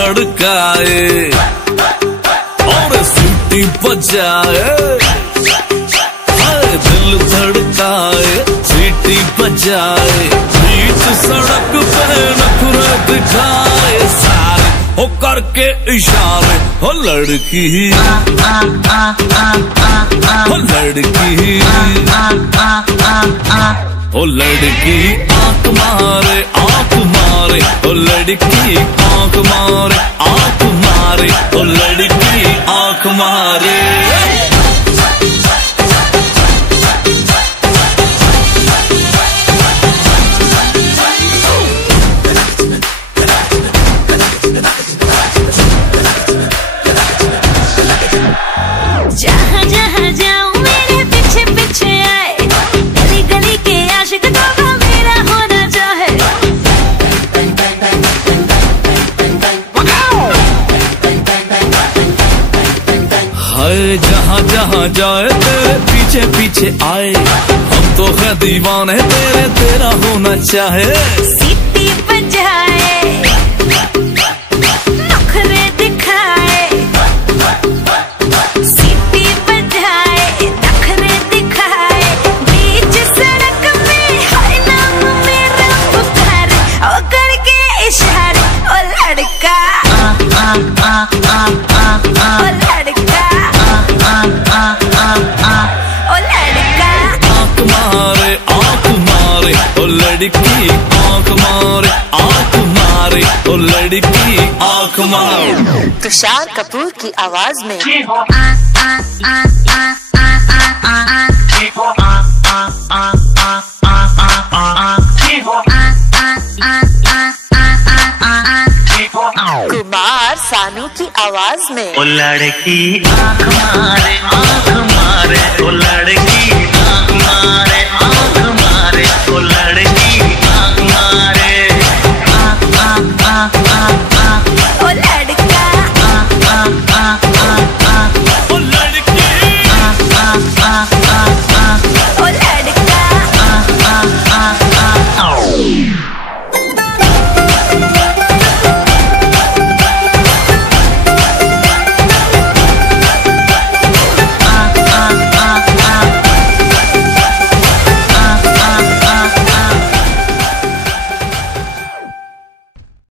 धड़काए और सीटी बजाए, दिल धड़काए सीटी बजाए, बीच सड़क पे नखरे दिखाए सारे हो करके इशारे। हो लड़की हो लड़की हो लड़की आंख मारे आंख मारे, हो लड़की आंख मारे आंख मारे, हो लड़की आंख मारे। जहाँ जहाँ जाऊँ मेरे पीछे पीछे आए, गली गली के आशिक तो मेरा होना चाहे। हाय जहाँ जहाँ जाए तेरे पीछे पीछे आए, हम तो है दीवाने तेरे, तेरा होना चाहे। सीटी बजाए नखरे दिखाए, सीटी बजाए नखरे दिखाए, बीच सड़क में हर नाम मेरा पुकारे, ओ करके इशारे। ओ लड़का ओ लड़का ओ लड़का आंख मारे आंख मारे, ओ लड़की आंख मारे आंख मारे, ओ लड़की आंख मारे। तुषार कपूर की आवाज में कुमार सानू की आवाज में ओ लड़की आंख मारे, ओ लड़की